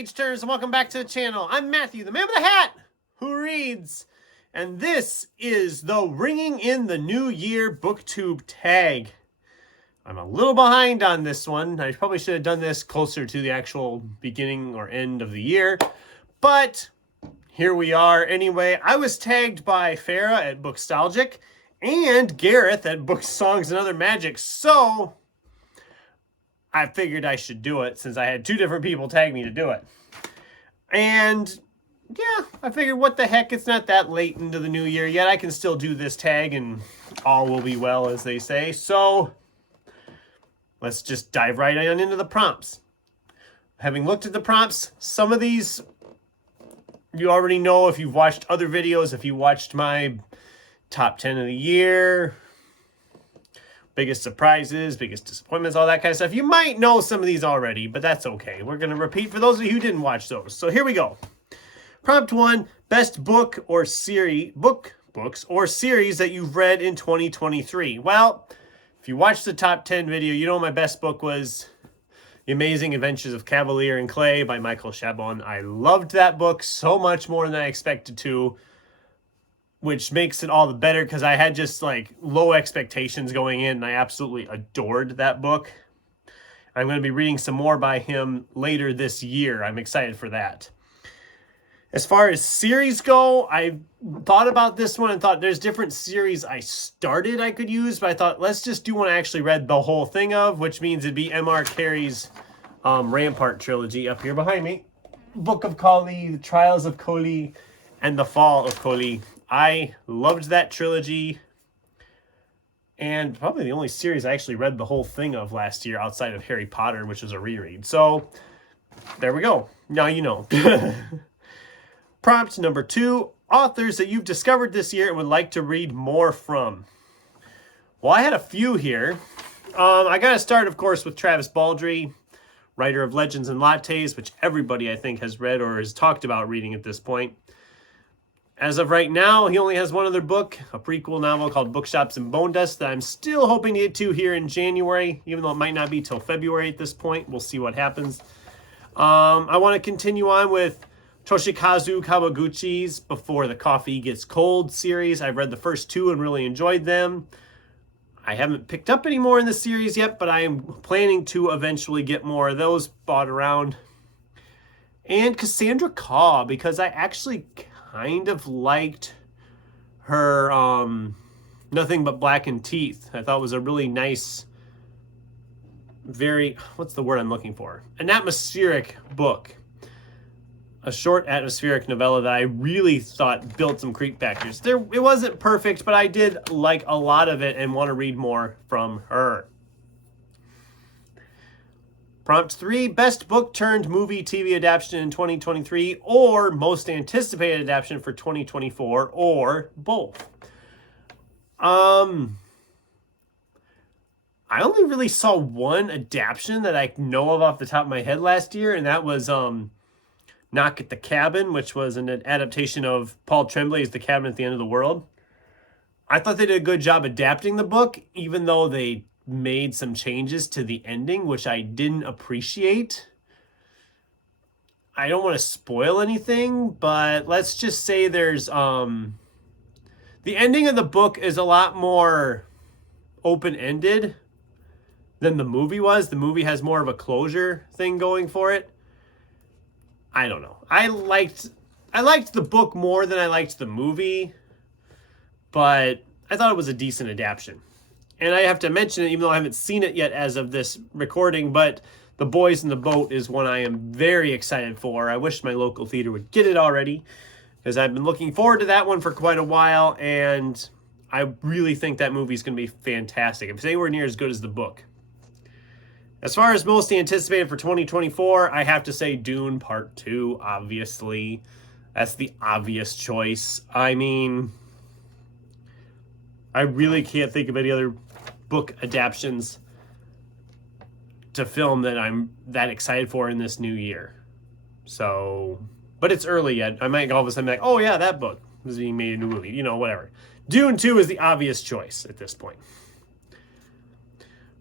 page turners, and welcome back to the channel. I'm Matthew, the man with the hat, who reads, and this is the Ringing in the New Year Booktube tag. I'm a little behind on this one. I probably should have done this closer to the actual beginning or end of the year, but here we are. Anyway, I was tagged by Farah at Bookstalgic and Gareth at Book Songs and Other Magic, so I figured I should do it since I had two different people tag me to do it. And yeah, I figured what the heck, it's not that late into the new year yet. I can still do this tag and all will be well, as they say. So let's just dive right on into the prompts. Having looked at the prompts, some of these you already know if you've watched other videos, if you watched my top 10 of the year, biggest surprises, biggest disappointments, all that kind of stuff. You might know some of these already, but that's okay. We're going to repeat for those of you who didn't watch those. So here we go. Prompt 1, best book or series, books or series that you've read in 2023. Well, if you watched the top 10 video, you know my best book was The Amazing Adventures of Cavalier and Clay by Michael Chabon. I loved that book so much more than I expected to, which makes it all the better because I had just like low expectations going in and I absolutely adored that book. I'm going to be reading some more by him later this year. I'm excited for that. As far as series go, I thought about this one and thought there's different series I started I could use, but I thought let's just do one I actually read the whole thing of, which means it'd be M.R. Carey's Rampart trilogy up here behind me. Book of Collie, The Trials of Collie, and The Fall of Collie. I loved that trilogy, and probably the only series I actually read the whole thing of last year outside of Harry Potter, which was a reread. So there we go. Now you know. Prompt number 2, authors that you've discovered this year and would like to read more from. Well, I had a few here. I got to start, of course, with Travis Baldree, writer of Legends and Lattes, which everybody, I think, has read or has talked about reading at this point. As of right now, he only has one other book, a prequel novel called Bookshops and Bone Dust that I'm still hoping to get to here in January, even though it might not be till February at this point. We'll see what happens. I want to continue on with Toshikazu Kawaguchi's Before the Coffee Gets Cold series. I've read the first 2 and really enjoyed them. I haven't picked up any more in the series yet, but I am planning to eventually get more of those bought around. And Cassandra Caw, because I actually kind of liked her Nothing But Blackened Teeth. I thought it was a really nice, very, what's the word I'm looking for? An atmospheric book. A short atmospheric novella that I really thought built some creep factors. It wasn't perfect, but I did like a lot of it and want to read more from her. Prompt 3, best book turned movie TV adaptation in 2023 or most anticipated adaptation for 2024 or both. I only really saw one adaptation that I know of off the top of my head last year, and that was Knock at the Cabin, which was an adaptation of Paul Tremblay's The Cabin at the End of the World. I thought they did a good job adapting the book, even though they made some changes to the ending, which I didn't appreciate. I don't want to spoil anything, but let's just say there's the ending of the book is a lot more open-ended than the movie was. The movie has more of a closure thing going for it. I don't know. I liked the book more than I liked the movie, but I thought it was a decent adaptation. And I have to mention it, even though I haven't seen it yet as of this recording, but The Boys in the Boat is one I am very excited for. I wish my local theater would get it already, because I've been looking forward to that one for quite a while, and I really think that movie's going to be fantastic. If it's anywhere near as good as the book. As far as most anticipated for 2024, I have to say Dune Part 2, obviously. That's the obvious choice. I mean, I really can't think of any other book adaptations to film that I'm that excited for in this new year. So, but it's early yet. I might all of a sudden be like, oh yeah, that book is being made into a movie. You know, whatever. Dune 2 is the obvious choice at this point.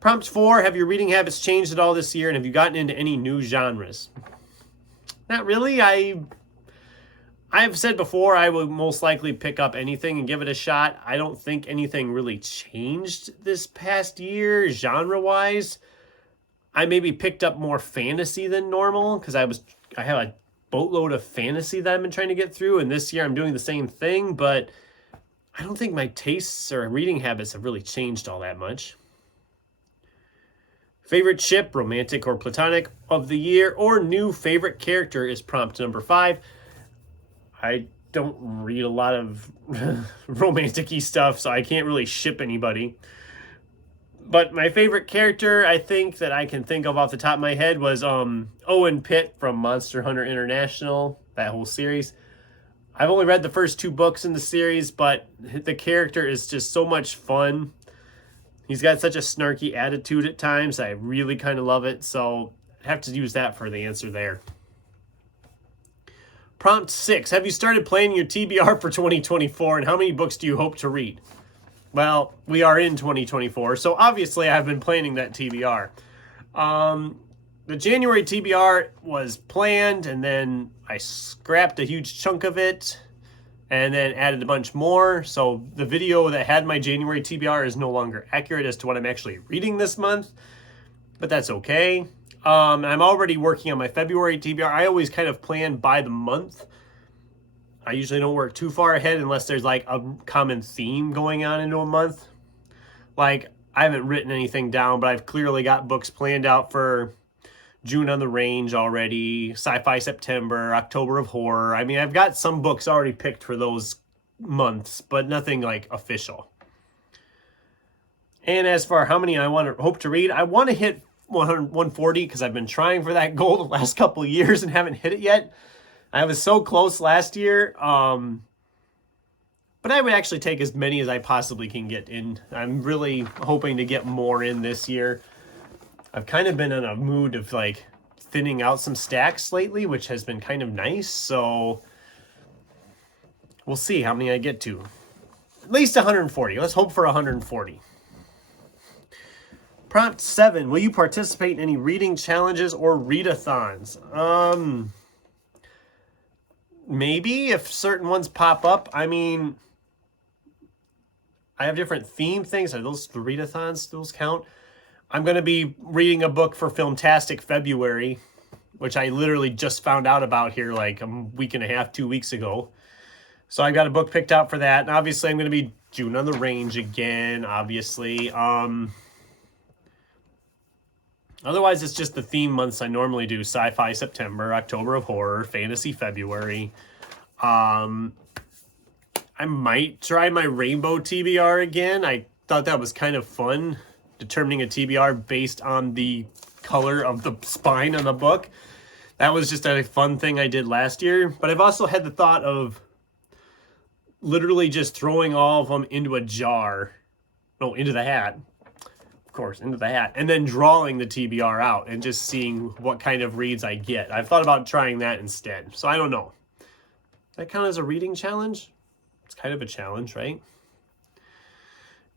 Prompt 4, have your reading habits changed at all this year, and have you gotten into any new genres? Not really. I've said before I would most likely pick up anything and give it a shot. I don't think anything really changed this past year genre-wise. I maybe picked up more fantasy than normal because I have a boatload of fantasy that I've been trying to get through, and this year I'm doing the same thing, but I don't think my tastes or reading habits have really changed all that much. Favorite ship, romantic or platonic, of the year, or new favorite character is prompt number 5. I don't read a lot of romantic-y stuff, so I can't really ship anybody. But my favorite character, I think, that I can think of off the top of my head was Owen Pitt from Monster Hunter International, that whole series. I've only read the first 2 books in the series, but the character is just so much fun. He's got such a snarky attitude at times. I really kind of love it, so I have to use that for the answer there. Prompt 6. Have you started planning your TBR for 2024, and how many books do you hope to read? Well, we are in 2024, so obviously I've been planning that TBR. The January TBR was planned, and then I scrapped a huge chunk of it, and then added a bunch more. So the video that had my January TBR is no longer accurate as to what I'm actually reading this month, but that's okay. I'm already working on my February TBR. I always kind of plan by the month. I usually don't work too far ahead unless there's like a common theme going on into a month. Like, I haven't written anything down, but I've clearly got books planned out for June on the Range already, Sci-Fi September, October of Horror. I mean, I've got some books already picked for those months, but nothing like official. And as for how many I hope to read, I want to hit 140 because I've been trying for that goal the last couple of years and haven't hit it yet. I was so close last year, but I would actually take as many as I possibly can get in. I'm really hoping to get more in this year. I've kind of been in a mood of like thinning out some stacks lately, which has been kind of nice. So we'll see how many I get to. At least 140. Let's hope for 140. Prompt 7. Will you participate in any reading challenges or readathons? Maybe if certain ones pop up. I mean, I have different theme things. Are those the readathons? Those count? I'm going to be reading a book for Filmtastic February, which I literally just found out about here like a week and a half, 2 weeks ago. So I've got a book picked out for that. And obviously I'm going to be June on the Range again, obviously. Otherwise, it's just the theme months I normally do. Sci-Fi September, October of Horror, Fantasy February. I might try my Rainbow TBR again. I thought that was kind of fun, determining a TBR based on the color of the spine on the book. That was just a fun thing I did last year. But I've also had the thought of literally just throwing all of them into a jar. No, into the hat. Into the hat, and then drawing the TBR out and just seeing what kind of reads I get. I've thought about trying that instead. So I don't know. That count as a reading challenge? It's kind of a challenge, right?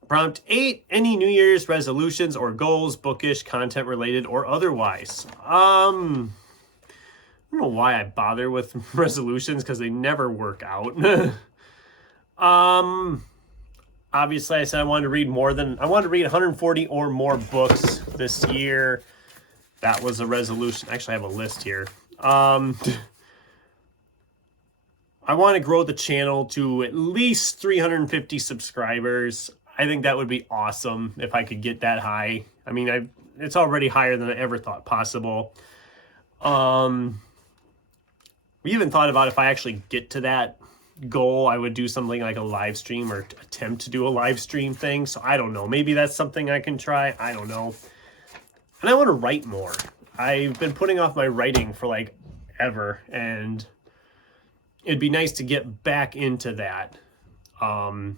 Prompt 8. Any New Year's resolutions or goals, bookish, content related, or otherwise? I don't know why I bother with resolutions because they never work out. Obviously, I said I wanted to read 140 or more books this year. That was a resolution. Actually, I have a list here. I want to grow the channel to at least 350 subscribers. I think that would be awesome if I could get that high. I mean, it's already higher than I ever thought possible. We even thought about if I actually get to that goal, I would do something like a live stream or attempt to do a live stream thing. So I don't know. Maybe that's something I can try. I don't know. And I want to write more. I've been putting off my writing for like ever, and it'd be nice to get back into that. Of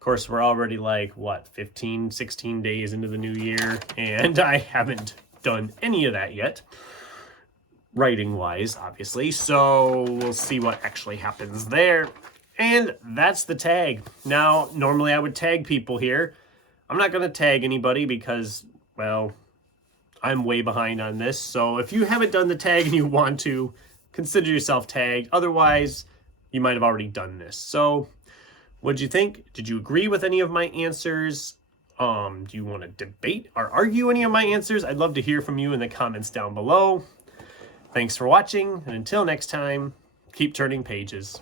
course, we're already like, what, 15, 16 days into the new year, and I haven't done any of that yet. Writing-wise, obviously, so we'll see what actually happens there. And that's the tag. Now, normally I would tag people here. I'm not going to tag anybody because, well, I'm way behind on this. So if you haven't done the tag and you want to, consider yourself tagged. Otherwise, you might have already done this. So what'd you think? Did you agree with any of my answers? Do you want to debate or argue any of my answers? I'd love to hear from you in the comments down below. Thanks for watching, and until next time, keep turning pages.